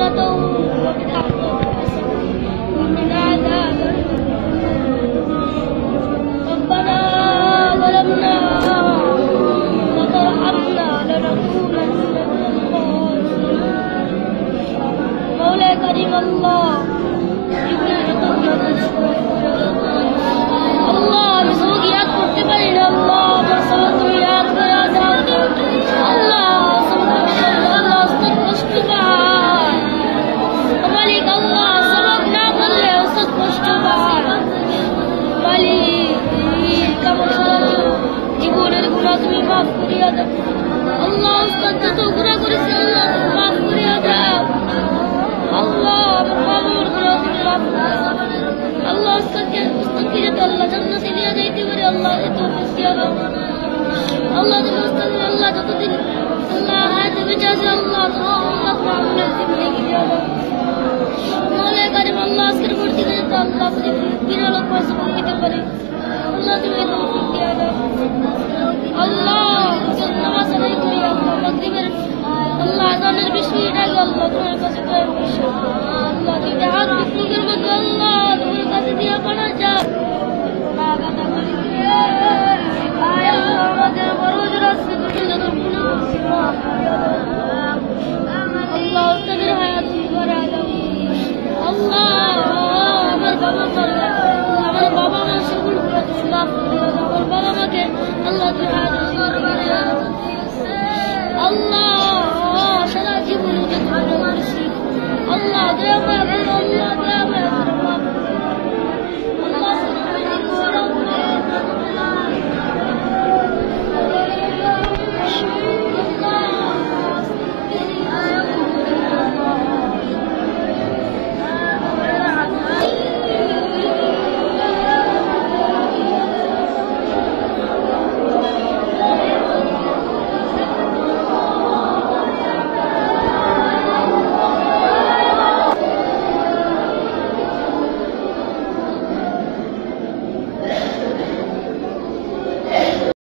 مغفرته وبرحمته ومن عذاب ربنا ظلمنا وترحمنا لنكونن من الخاسرين مولاي كريم الله আল্লাহ উস্তাদ যত গুনাহ করেছে আল্লাহ তুমি মাফ করিয়া দাও। আল্লাহ আমার মামুর গুনাহ তুমি মাফ করে দাও। আল্লাহ উস্তাদকে যাতে আল্লাহ জান্নাতে নিয়ে যাইতে পারে আল্লাহ এই তৌফিক দিয়া দাও। আল্লাহ তুমি উস্তাদ আল্লাহ যতদিন আল্লাহ হায়াতে বেঁচে আছে আল্লাহ আল্লাহ মামুনের জীবনে দিয়া দাও। মৌলাই কারিম আল্লাহ আজকের পর থেকে যাতে আল্লাহ যদি বিরল পয়সা দিতে পারে আল্লাহ তুমি তৌফিক দিয়া দাও। আল্লাহ আল্লাহ আজানের 20 মিনিট আগে আল্লাহ তোমার কাছে আল্লাহ দুইটা হাত বিক্রি করবো আল্লাহ তোমার কাছে দিয়া পড়া যা